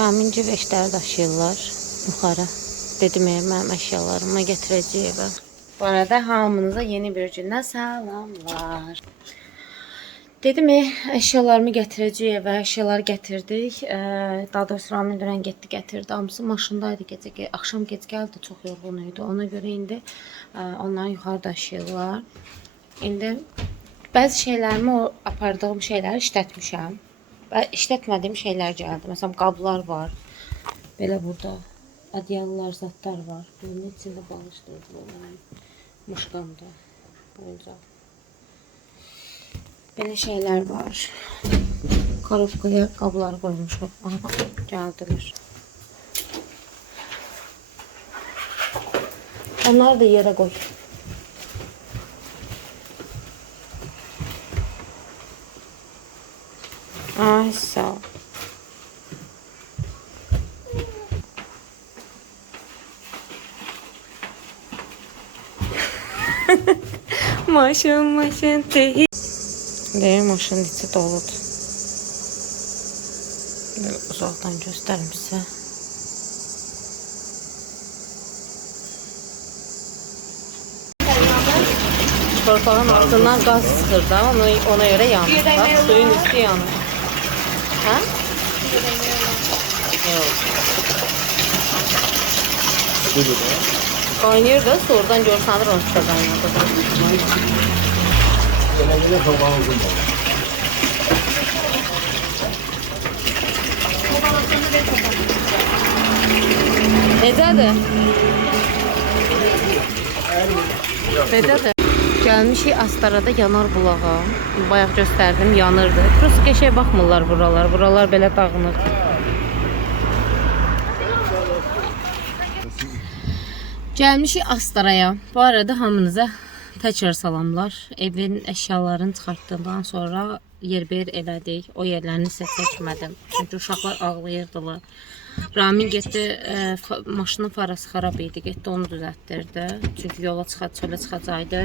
Ramin civişləri daşıyırlar yuxarı. Dedim mənim əşyalarımı gətirəcəyəm evə. Bu arada hamınıza yeni bir gündən salamlar. Dedim əşyalarımı gətirəcəyəm evə. Əşyaları gətirdik. Daha doğrusu Ramin dünən getdi gətirdi. Hamısı maşındaydı gecə. Axşam gec gəldi, çox yorğun idi. Ona görə indi onları yuxarı daşıyırlar. İndi bəzi şeylərimi, o apardığım şeyləri işlətmişəm. İşlətmədiyim şeylər gəldi. Məsələn, qablar var. Belə burada adyalılar, zatlar var. Bunun içində balışdırdılar. Mışqamda. Boyunca. Belə şeylər var. Korobkaya qabları qoymuşum. Aha, gəldilər. Onları da yerə qoy. Ay, sağ ol. Maşın değil. Deyim, maşının içi doludur. Böyle uzaqdan göstərim sizə. Torpağın altından qaz sıxır da, ona görə yanır. Bax, suyun üstü yanır. Ha? Yok. Kaynıyor da sonradan görsanır onu da kaynadı. Necədir? Necədir? Gəlmişik Astarada yanar bulağa. Bayaq göstərdim, yanırdı. Prosta qəşəng baxmırlar buralar. Buralar belə dağınıq. Gəlmişik Astaraya. Bu arada hamınıza təkrar salamlar. Evin əşyalarını çıxartdıqdan sonra yerber elədik. O yerlərini sizə çəkmədim. Çünki uşaqlar ağlayırdılar. Ramin getdi, maşının farası xarab idi. Getdi onu düzəltdirdi. Çünki yola çölə çıxacaqdı.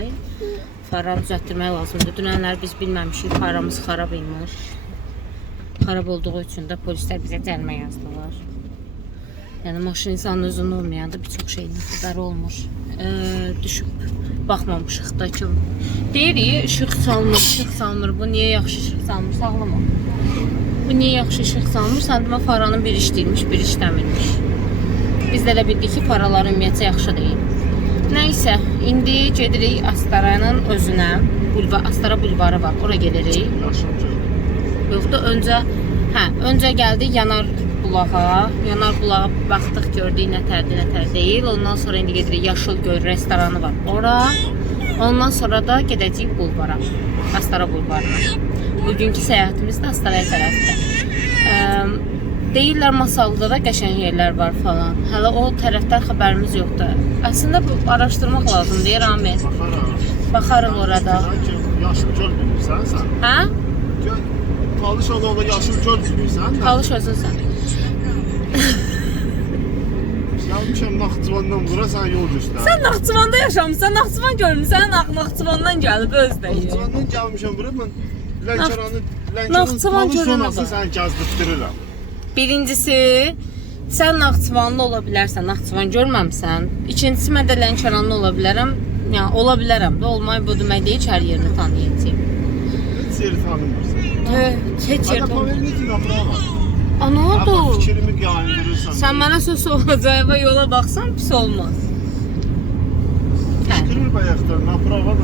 Fara düzəltdirmək lazımdır. Dünənlər biz bilməmişik, faramız xarab imiş. Xarab olduğu üçün də polislər bizə cərimə yazdılar. Yəni maşın insanın özünün olmayanda bir çox şeyin xəbəri olmur. Düşüb baxmamışıq da ki. Deyirik, işıq salmır. Bu niyə yaxşı işıq salmır? Sağlama. Bu niyə yaxşı işıq salmır? Səndimə faranın bir işləyirmiş, bir işləmirmiş. Biz də elə bildik ki, faralar ümumiyyətcə yaxşı deyil. Nəysə, indi gedirik Astaranın özünə. Astara bulvarı var, ora gelirik. Yox da öncə gəldik Yanar bulağa. Yanar bulağa baxdıq, gördük nətər deyil. Ondan sonra indi gedirik Yaşıl Göl restoranı var ora. Ondan sonra da gedəcəyik bulvara. Astara bulvarına. Bugünkü səyahətimiz də Astaraya tərəfdir. Deyirlər Masallıda da qəşəng yerlər var falan. Hələ o tərəfdən xəbərimiz yoxdur. Əslində bu araşdırmaq lazım deyir Ramin. Baxarıq orada. Yaşıl Göl bilirsən sən? Hə? Talış olanda Yaşıl Göl bilirsən? Talış özün sən. Gəlmişəm Naxçıvandan bura, sən yol göstər. Sən Naxçıvanda yaşamısan, Naxçıvan görmüsən, Naxçıvandan gəlib özdəyir. Naxçıvandan gəlmişəm bura, mən Lənkəranın Naxçıvan talış görünə zonasını səni gəzdirdirirəm. Birincisi, sən Naxçıvanlı ola bilərsən, Naxçıvan görməmsən. İkincisi, mən də Lənkəranlı ola bilərəm. Yəni, ola bilərəm də, olmayı bu demək deyil ki, hər yerini tanıyacağım. Heç yeri tanımırsan. Heç yeri tanımırsan. A, nə oldu? Fikrimi yayındırırsan. Sən mənə söz olacağına yola baxsan, pis olmaz. Fikrimi bayaqdır, naprava.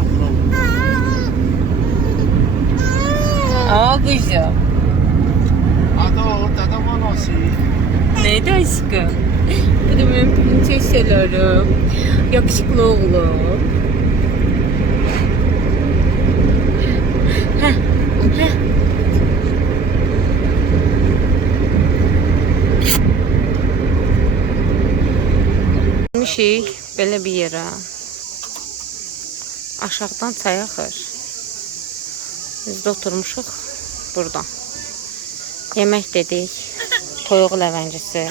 Aa, qızım. Dedem anası. Neydi aşkım? Bu da benim prenseslelerim. Yakışıklı oğlum. Gelmişik belə bir yerə. Aşağıdan çay axır. Biz də oturmuşuq buradan. Yemək dedik. Toyuq ləvəncisi.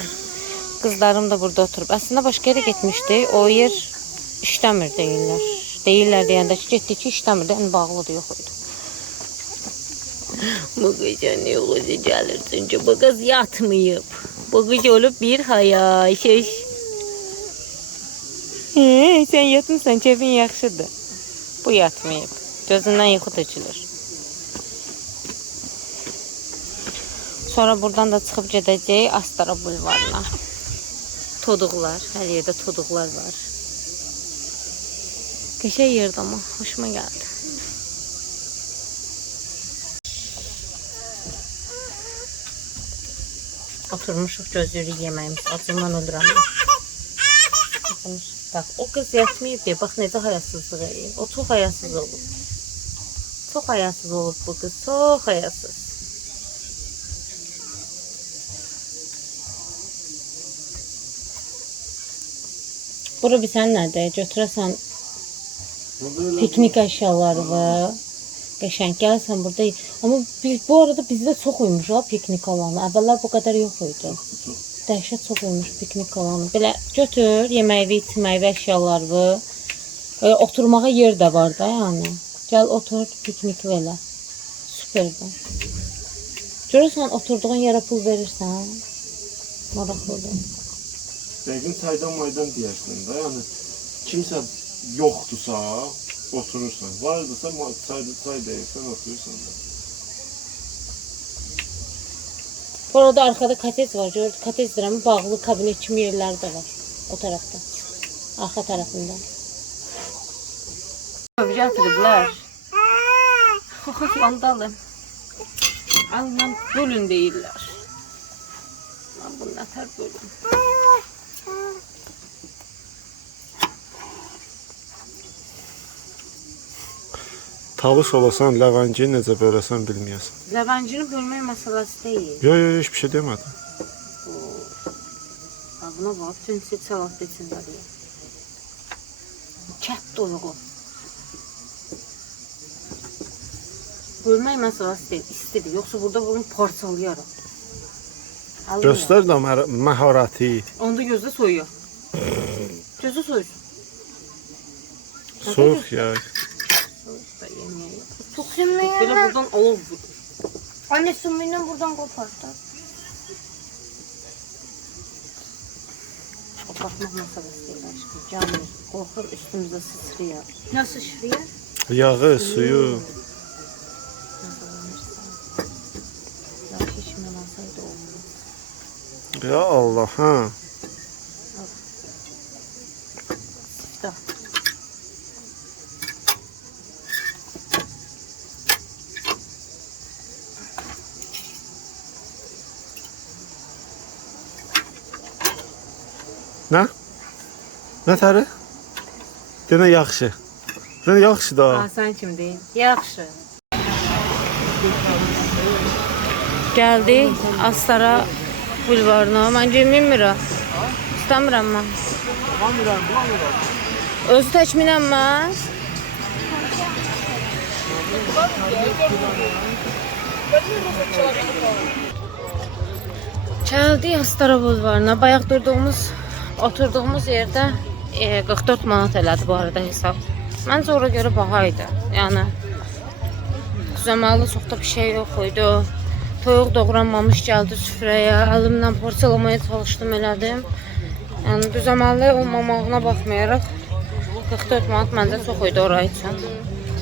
Qızlarım da burada oturub. Əslində başqa yerə getmişdi. O yer işləmir deyirlər. Deyirlər deyəndə ki, getdik ki, işləmir. Yəni bağlıdır, yox idi. Bu gece ne gece gelirsin ki bu kız yatmayıp. Bu gece olup bir hayal şiş. Sen yatmışsan cebin yaxşıdır. Bu yatmayıp. Gözünden yuxu tökülür. Sonra buradan da çıxıb gedəcək Astara bulvarına. Toduqlar, hər yerdə toduqlar var. Qəşəng yerdə amma, hoşuma gəldi. Oturmuşuq, gözləyirik yeməyimiz. Acından ölürəm. Bax, o qız yatmayıb deyə, bax necə hayasızlıq eləyir. O çox hayasız olub. Çox hayasız olub bu qız, çox hayasız. Bura bir sən nədir? Götürəsən piknik əşyaları var. Qəşəng gəlsən burada. Amma bu arada bizdə çox uymuş ha piknik alanı. Əvvəllər bu qədər yox idi. Dəhşət çox uymuş piknik alanı. Belə götür, yeməkli, içməkli əşyalarını. Oturmağa yer də var da yəni. Gəl otur, piknik elə. Süperdir. Görürsən oturduğun yerə pul verirsən. Maraqlıdır. Dəqiq çaydan maydan deyərsən də, yəni kimsə yoxdursa oturursan, vardırsa çay deyirsən oturursan da. Bu arada arkada kotec var, gördük kotec dramı bağlı kabinet kimi yerləri də var o tərəfdə, arxa tərəfində. Gətiriblər. Xox andalım. Alman bölün deyirlər. Bu nətər bölün. Talış olasan, ləvəngini necə böləsən bilməyəsən. Ləvəngini bölmək məsələsi deyil. Yox, heç bir şey demədim. Buna bax, tünsi salat içindədir. Kət doyuğu. Bölmək məsələsi deyil, istidir. Yoxsa burada bunu parçalayarım. Göstər də məharəti. Onda gözdə soyuyor. Gözdə soyuyor. Soğuk ya. Çok sümüğünden. Böyle buradan alov vurur. Anne sümüğünden buradan koparttı. Kopartmak meselesi değil aşkım. Canım korkur üstümüzde sıçrıyor. Nasıl şuraya? Yağı, suyu. Ya hiç melansaydı olmaz. Ya Allah ha. Siftah. Nə? Nə tərə? Denə yaxşı. Denə yaxşı da. Ha, sen kim değil? Yaxşı. Geldik Astara bulvarına. Ben bilmirəm. İstəmirəm mən. Özü tək minənməz. Geldik Astara bulvarına. Bayaq oturduğumuz yerdə 44 manat elədi bu arada hesab. Məncə ora görə baha idi. Yəni düzəməli çox da bir şey yox idi. Toyuq doğranmamış gəldi süfrəyə. Əlimlə parçalamaya çalışdım, elədim. Yəni düzəməli olmamağına baxmayaraq 44 manat məncə çox idi ora üçün.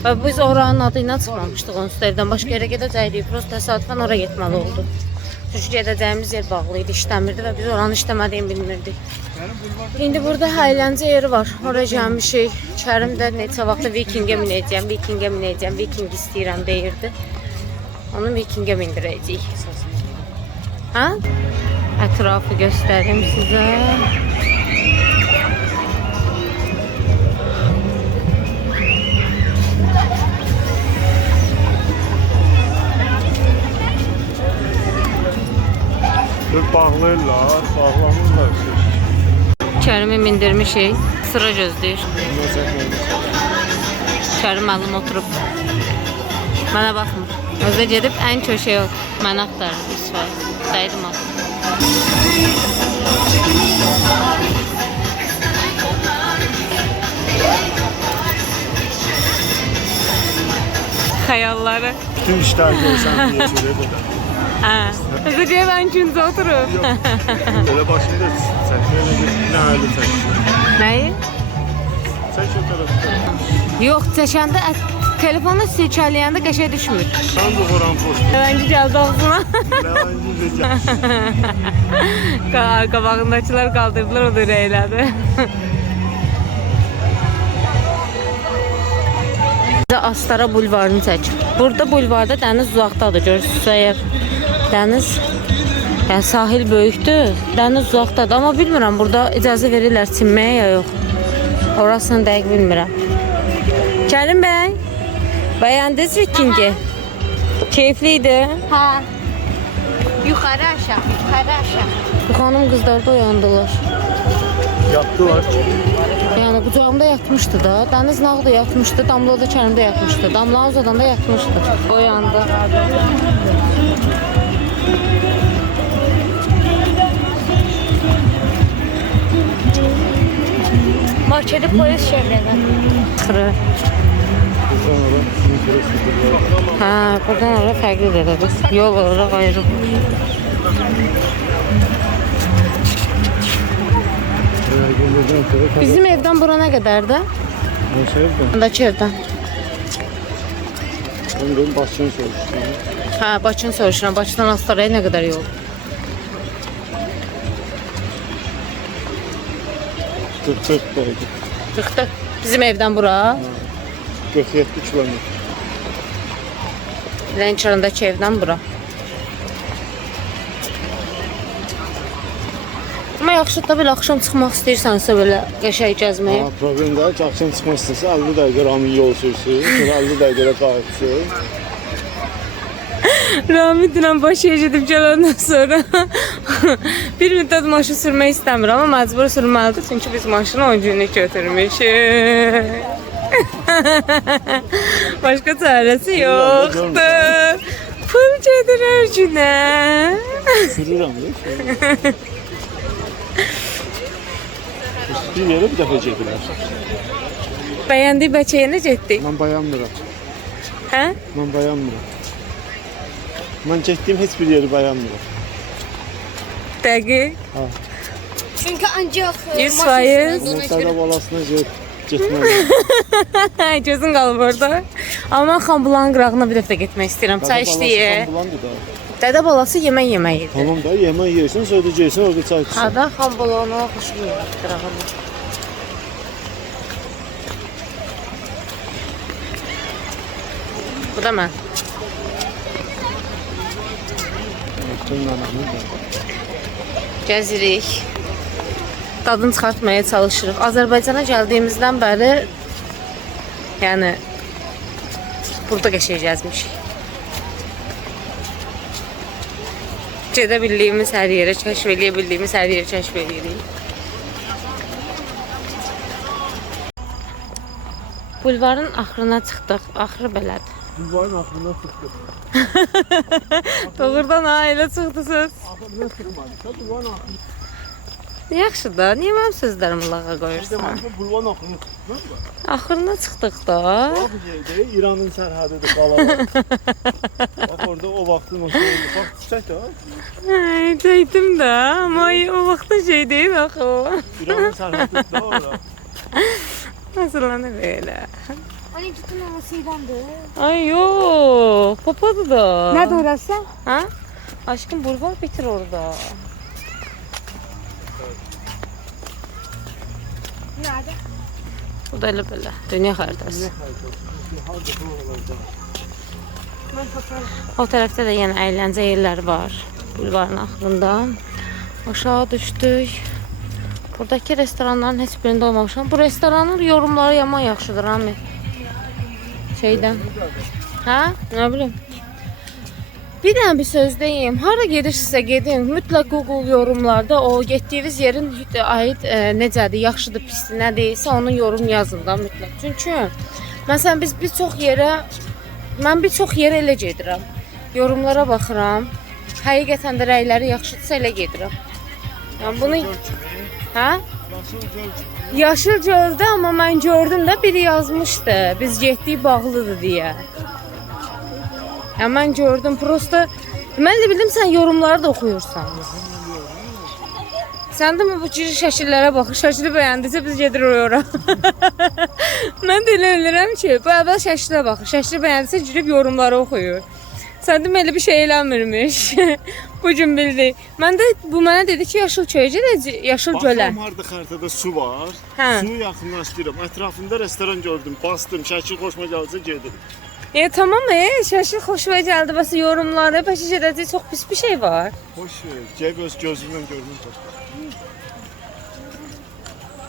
Və biz oranın adı ilə çıxmamışdıq onsuz da evdən başqa yerə gedəcəkdik. Prosta təsadüfən ora getməli oldu. Çünki gedəcəyimiz yer bağlı idi, işləmirdi və biz oranın işləmədiyini bilmirdik. İndi burada əyləncə yeri var. Oraya gəlmişik. Kərim də neçə vaxtda Vikingə minəcəm, Viking istəyirəm deyirdi. Onu Vikingə mindirəcəyik. Hə? Ətrafı göstərim sizə. Bağlayırlar, bağlanırlar. Kərimi mindirmişik. Sıra gözləyir. Kərim əlim oturub. Mənə baxmır. Özə gedib ən köşəyə mənə axtarır. Dəydim o. Xəyalları. bütün işler görsən diye şöyle böyle. Ha. Özür ben üçüncü oturup. Yok. Böyle başında sen şöyle bir ne hali sen. Neyi? Sen şu tarafta. Yok çeşende telefonu silkeleyende qəşəng düşmür. Sen de oran postu. Bence geldi ağzına. Ben de Qabağındakiler kaldırdılar, o da eylədi. Astara bulvarını çək. Burada bulvarda dəniz uzaqdadır, görürsünüz əgər. Dəniz, yəni sahil böyükdür, dəniz uzaqdadır. Amma bilmirəm, burada icazə verirlər çimməyə ya yox. Orasını dəqiq bilmirəm. Kərim bəy, bəyəndiniz Vikingi? Keyifliydi. Ha. Yukarı aşağı. Yukarı aşağı. Bu xanım qızlar da oyandılar. yaptılar. Yəni qucağımda yatmışdı da. Dəniz Nağı da yatmışdı, Damla da Kərimdə yatmışdı. Damla uzadan da yatmışdı. Oyandı. Markete polis şehrine. Xırı. Ha, buradan oraya fərqlidir də biz. Yol olarak ayrı. Bizim evden bura ne kadar da? Ondaki evden. Ben benim başını sormuştum. Ha, Bakını soruşuram. Bakıdan Astaraya ne kadar yol? 44 derece. 44. Bizim evden bura. 47 kilometre. Lənkərandakı evdən bura. Amma yaxşı da belə axşam çıxmaq istəyirsənsə belə qəşəng gəzməyə. Ha, problem değil. Akşam çıkmak istese 50 dakika Rami yol sürsün. Sonra 50 dakikada kalksın. Rami dünən Bakıya gedib gələndən sonra bir müddət maşın sürmək istəmir, amma məcbur sürməlidir, çünki biz maşını o günü götürmüşük. Başqa çarəsi yoxdur. Pul gedir hər günə. Sürürüm değil mi? Bir yere bir defa çekilir. Bəyəndiyi Bakıya nə getdik? Ben bayanmıram. Hə? Ben bayanmıram. Ben çektiğim hiçbir yeri bayanmıram. Dəqiq. Çünkü ancak 100%. Sada balasına gitmem. Gözün qalıb orada. Amma mən Xanbulanın qırağına bir dəfə getmək istəyirəm. Çay içdiyə. Dədə balası yemək yeməyidir. Tamam da yemek yersin, sonra da yersin, orada çay içsin. Ha da Xanbulanı xoşum gəlir qırağına. Bu da mən. Gəzirik. Dadını çıxartmaya çalışırıq. Azərbaycana gəldiyimizdən bəri yəni burada qəşəng gəzmişik. Gedə bildiyimiz hər yerə, kəşf eləyə bildiyimiz hər yeri kəşf edirik. Bulvarın axırına çıxdıq. Axırı belədir. Bulvarın aklına sıktık. Doğrudan ha, elə çıxdısınız. Aklına sıkmadı. Bulvarın aklına Yaxşı da, niyə mənim sözlərimi lağa qoyursan? Bulvarın aklına sıktık. Axırına çıxdıq da. Bak İran'ın sərhədidir qalalar. Bak orada o vaxtın o şeydi. Bak çiçək də var. Ay, deydim də, amma o vaxtda şey deyil axı o. İran'ın sərhədidir də orada. Hazırlanır belə. Hani tutun anasıydandı. Ay yok, papadı da. Nerede orası? Ha? Aşkım bulvar bitir orada. Nerede? Bu da elə belə, dünya xəritəsi. O tərəfdə də yenə əyləncə yerləri var. Bulvarın axırında. Aşağı düşdük. Buradakı restoranların heç birində olmamışam. Bu restoranın yorumları yaman yaxşıdır Rami. Şeydən. Hə? Nə bilim. Bir dənə bir söz deyim. Hara gedirsinizsə gedin. Mütləq Google yorumlarda o getdiyiniz yerin aid necədir, yaxşıdır, pisdir, nə deyilsə onun yorum yazın da mütləq. Çünki məsələn biz bir çox yerə elə gedirəm. Yorumlara baxıram. Həqiqətən də rəyləri yaxşıdırsa elə gedirəm. Yəni bunu hə? Yaşıl göldə, amma mən gördüm də biri yazmışdı. Biz getdik bağlıdır deyə. Ya mən gördüm, prosta mən də bildim sən yorumları da oxuyursan. Sən də mi bu cür şəkillərə baxır, şəkili bəyəndiysə biz gedirik ora. Mən də elə bilirəm ki, bu əvvəl şəkilə baxır, şəkili bəyəndiysə girib yorumları oxuyur. Sən də elə bir şey eləmirmiş. Bu gün bildik. Mən də bu mənə dedi ki, yaşıl çöyə gedəcək, yaşıl gölə. Baxım harda xəritədə su var. Hə. Suyu yaxınlaşdırıram. Ətrafında restoran gördüm, bastım, şəkil xoşuma gəlsə gedim. Tamam, şəkil xoşuma gəldi, bəs yorumlarda bəşə gedəcək çox pis bir şey var. Xoş ver, gəl öz gözündən görünür.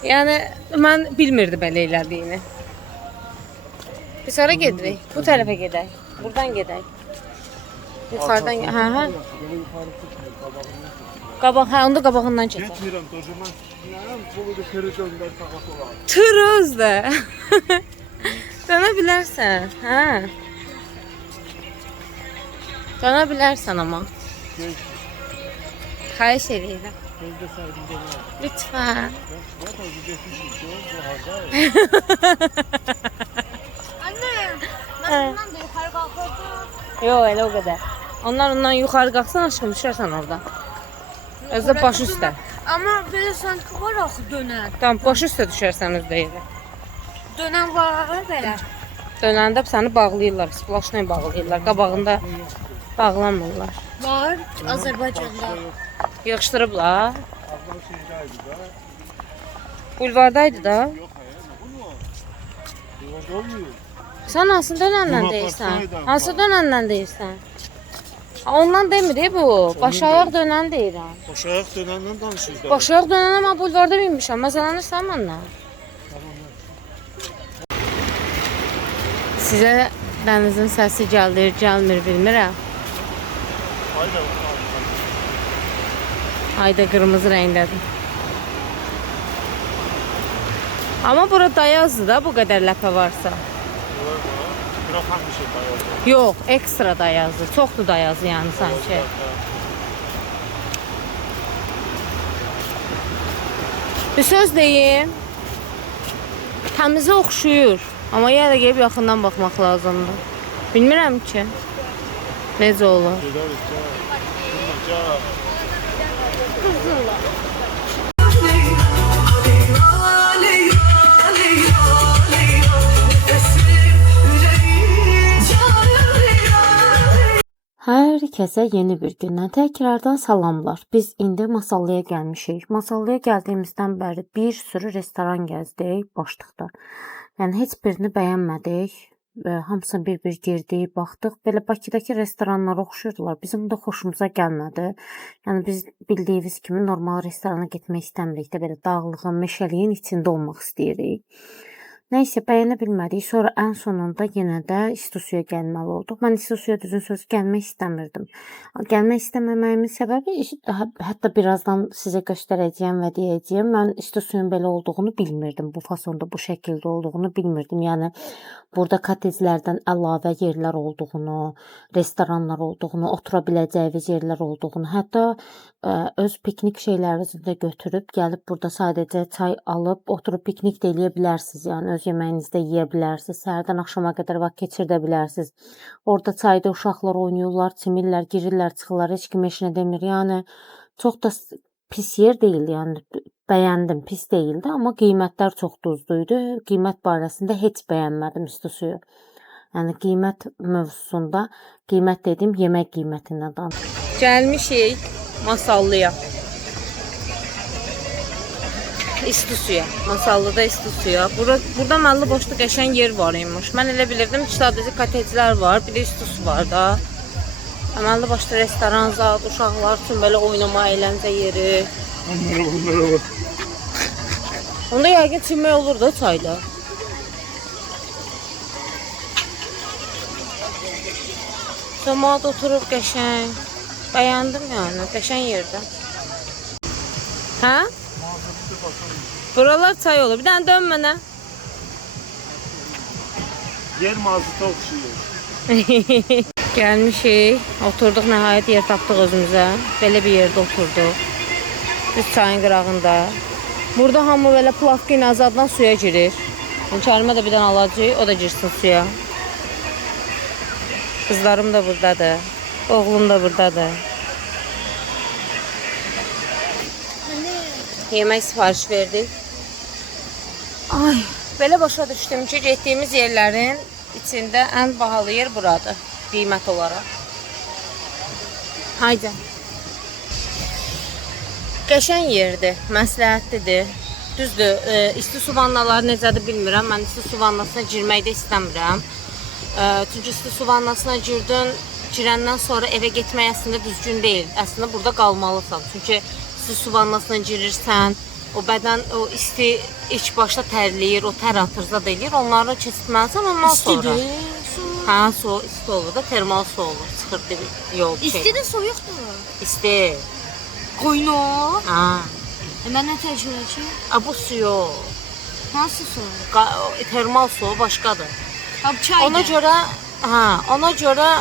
Yəni mən bilmirdim belə elədiyini. Biz hara gedirik? Bu tərəfə gedək. Buradan gedək. Yuxarıdan, hə. Qabaq, hə, onda qabağından keçək. Getmirəm, dojumdan. Nəyəm, bu tırı döndər sağa sola. Tır özdə. Dönə bilərsən, hə. Dönə bilərsən amma. Xahiş edirəm. Lütfən. Anne, ben bundan da yukarı kalkıyordum. Yox, elə o qədər. Ondan yuxarı qalxsan aşkım düşərsən orada. Özdə baş üstə. Ama böyle sanki var axı dönen. Tamam, baş üstə düşərsən özdə yerə. Dönen var böyle. Dönəndə səni bağlayırlar, splaşla bağlayırlar. Qabağında bağlamırlar. Var Azerbaycan'da. Yığışdırıblar. Bulvardaydı da. Sən hansı dönənlə deyirsən? Hansı dönənlə deyirsən? Ondan demir bu. Baş ayaq dönən deyirəm. Baş ayaq dönəndən danışırız. Baş ayaq dönən amma bulvarda binmişəm. Məsələnirsən mənlə? Sizə dənizin səsi gəlir, gəlmir bilmirəm. Ayda qırmızı rəngdədir. Amma bura dayazdır da, bu qədər ləpə varsa. Bura hangi şey dayazdır? Yox, ekstra dayazdır. Çoxdur dayazı yəni sanki. Bir söz deyim. Təmizi oxşuyur. Amma yenə də gəlib yaxından baxmaq lazımdır. Bilmirəm ki, necə olur. Gedərik, gəl. Hər kəsə yeni bir gündən təkrardan salamlar. Biz indi Masallıya gəlmişik. Masallıya gəldiyimizdən bəri bir sürü restoran gəzdik başlıqda. Yəni heç birini bəyənmədik. Hamısına bir-bir girdik, baxdıq. Belə Bakıdakı restoranlara oxşuyurdular. Bizim də xoşumuza gəlmədi. Yəni biz bildiyimiz kimi normal restorana getmək istəmirik də, belə dağlığın, meşəliyin içində olmaq istəyirik. Nəysə, bəyənə bilmədik. Sonra ən sonunda yenə də İstusuya gəlməli olduq. Mən İstusuya düzün sözü gəlmək istəmirdim. Gəlmək istəməməyimin səbəbi hətta birazdan sizə göstərəcəyəm və deyəcəyəm. Mən İstusuyun belə olduğunu bilmirdim. Bu fasonda, bu şəkildə olduğunu bilmirdim. Yəni burada koteclərdən əlavə yerlər olduğunu, restoranlar olduğunu, otura biləcəyiniz yerlər olduğunu, hətta öz piknik şeylərinizi də götürüb gəlib burada sadəcə çay alıb oturub piknik də eləyə bilərsiniz. Yəni öz yeməyinizi də yeyə bilərsiniz. Səhərdən axşama qədər vaxt keçirdə bilərsiniz. Orada çayda uşaqlar oynayırlar, çimirlər, girirlər, çıxırlar. Heç kim heç nə demir. Yəni çox da pis yer deyildi. Yəni bəyəndim, pis deyildi, amma qiymətlər çox duzluydu. Qiymət barəsində heç bəyənmədim İstusuyu. Yəni qiymət mövzusunda, qiymət dedim, yemək qiymətindən danışırıq. Gəlmişik Masallıya. İstusuya. Masallıda İstusuya. Burada məlli boşda qəşəng yer var imiş. Mən elə bilirdim ki, sadəcə koteclər var, bir də İstusu var da. Məlli boşda restoran, zad, uşaqlar üçün belə oynama, əyləncə yeri. Onlara bak. Onda yəqin çimmək olur da çayda. Cəmaat oturub qəşəng. Bəyəndim yəni, qəşəng yerdə. Hə? Buralar çay olur. Bir dənə dön mənə. Yer mazıta oxşuyur. Gəlmişik. Oturduq, nəhayət yer tapdıq özümüzə. Belə bir yerdə oturduq. Düz çayın qırağında. Burada hamı belə plavka ilə azaddan suya girir. Kərimə də bir dənə alacaq, o da girsin suya. Qızlarım da buradadır. Oğlum da buradadır. Yemək sifariş verdik. Ay, belə başa düşdüm ki, getdiyimiz yerlərin içində ən bahalı yer buradır, qiymət olaraq. Haydi. Qəşəng yerdir, məsləhətlidir. Düzdür, isti su vannaları necədir bilmirəm. Mən isti su vannasına girmək də istəmirəm. Çünki isti su vannasına girəndən sonra evə getmək əslində düzgün deyil. Əslində burada qalmalısan. Çünki isti su vannasına girirsən, o bədən o isti ilk başda tərləyir, o tər atır, zad eləyir. Onları keçirməlisən, ondan sonra. Hə, su isti olur da, termal su olur. Çıxır yol şey. İsti de soyuqdur. İsti. Qoyun o. Ha. Mən nə təcrübə ki? Bu su yox. Hansı su? Termal su başqadır. Ab çaydır. Ona görə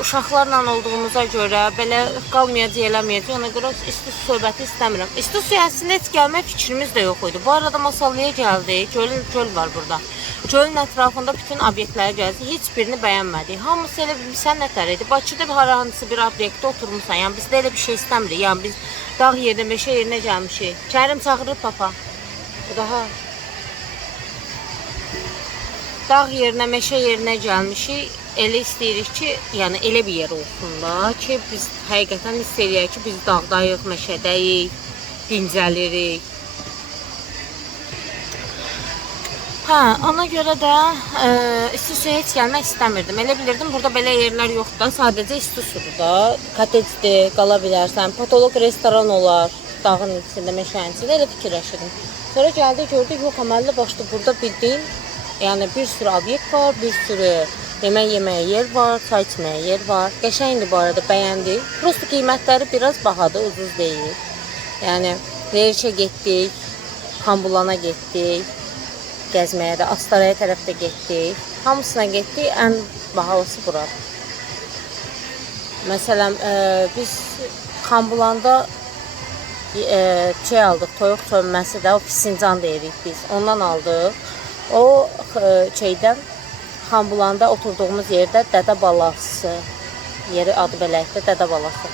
uşaqlarla olduğumuza görə belə qalmayacaq, eləməyəcək. Ona görə isti su söhbəti istəmirəm. İsti suya əslində heç gəlmək fikrimiz də yox idi. Bu arada Masallıya gəldik. Göl var burada. Gölün ətrafında bütün obyektlərə gəldik. Heç birini bəyənmədik. Hamısı elə bilsən nətər idi. Bakıda hansı bir obyektdə oturmuşsan. Yəni bizdə elə bir şey istəmirik. Yəni biz dağ yerinə, meşə yerinə gəlmişik. Kərim çağırır papa. Daha dağ yerinə, meşə yerinə gəlmişik. Elə istəyirik ki, yəni elə bir yer olsun da ki, biz həqiqətən hiss eləyək ki, biz dağdayıq, meşədəyik, dincəlirik. Ona görə də isti suya heç gəlmək istəmirdim. Elə bilirdim, burada belə yerlər yoxdur da, sadəcə isti sudur da. Kotecdir, qala bilərsən, patolog restoran olar, dağın içində, meşənin içində, elə fikirləşirdim. Sonra gəldik, gördük, yox, əməlli başlı burada bildiyim, yəni bir sürü obyekt var, bir sürü yeməyə yer var, çay içməyə yer var. Qəşəngdir bu arada, bəyəndik. Prosto qiymətləri biraz bahadır, ucuz deyil. Yəni, Lerçə getdik, Kambulana getdik. Gəzməyə də, Astaraya tərəf də getdik. Hamısına getdik, ən bahalısı buradır. Məsələn, biz Kambulanda şey aldıq, toyuq çölməsi də, o fisincan deyirik biz. Ondan aldıq. O şeydən, Kambulanda oturduğumuz yerdə Dədə Balası, yeri adı beləkdə Dədə Balası.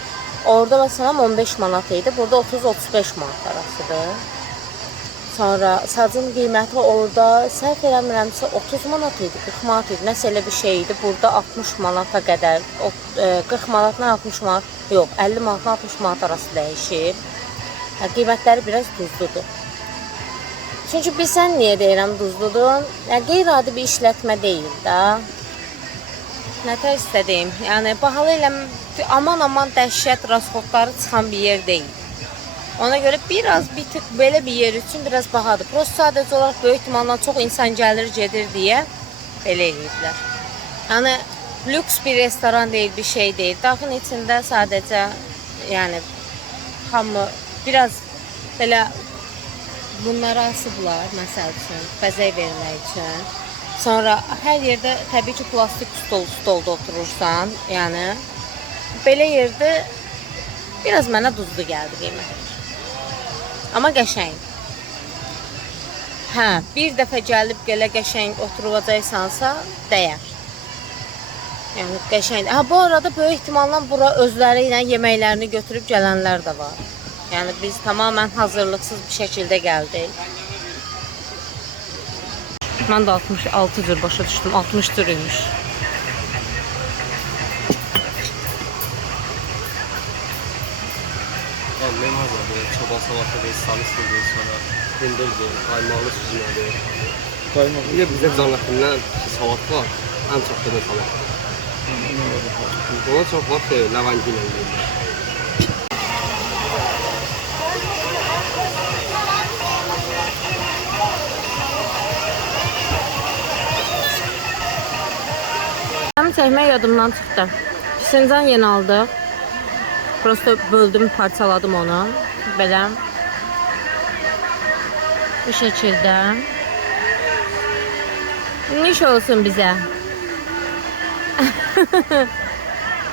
Orada məsələn 15 manat idi, burada 30-35 manat arasıdır. Sonra sacın qiyməti orada səhv eləmirəmsə 30 manat idi, 40 manat idi, nəsə elə bir şey idi. Burada 60 manata qədər, 40 manatla 60 manat, yox, 50 manatla 60 manat arası dəyişir. Qiymətləri biraz duzludur. Çünki bilsən niyə deyirəm duzludur? Qeyri-adi bir işlətmə deyil də. Nətər istədiyim, yəni bahalı ilə aman dəhşət rasxodları çıxan bir yer deyil. Ona görə bir tık belə bir yer üçün biraz bahadır. Prosto sadəcə olaraq böyük ihtimalla çox insan gəlir, gedir deyə belə eləyirlər. Yəni lüks bir restoran deyil, bir şey deyil. Dağın içində sadəcə yəni hamı biraz belə bunları asıblar, məsəl üçün, bəzək vermək üçün. Sonra hər yerdə təbii ki, plastik stolda oturursan, yəni belə yerdə biraz mənə duzlu gəldi qiymət. Amma qəşəng. Bir dəfə gəlib gələ qəşəng oturacaqsansa, dəyər. Yəni qəşəng. Bu arada böyük ehtimalla bura özləri ilə yeməklərini götürüb gələnlər də var. Yəni biz tamamən hazırlıqsız bir şəkildə gəldik. Mən də 66 cür başa düşdüm. 60 cür imiş. Annem hazırladı. Çoban salatı ve salı sürdü sonra. Hindurdu, kaymalı süzmədi. Kaymalı? Bir de bizde zannetimden salat var. En çok da salat. Ona çok var ki lavangin elde. Benim çəkmək yadımdan çıxdı. Fincan yeni aldıq. Prosto böldüm, parçaladım onu. Belə. Bu şəkildə. Niş olsun bizə.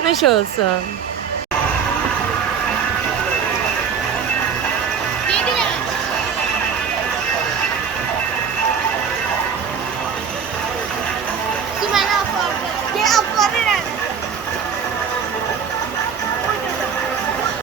Niş olsun.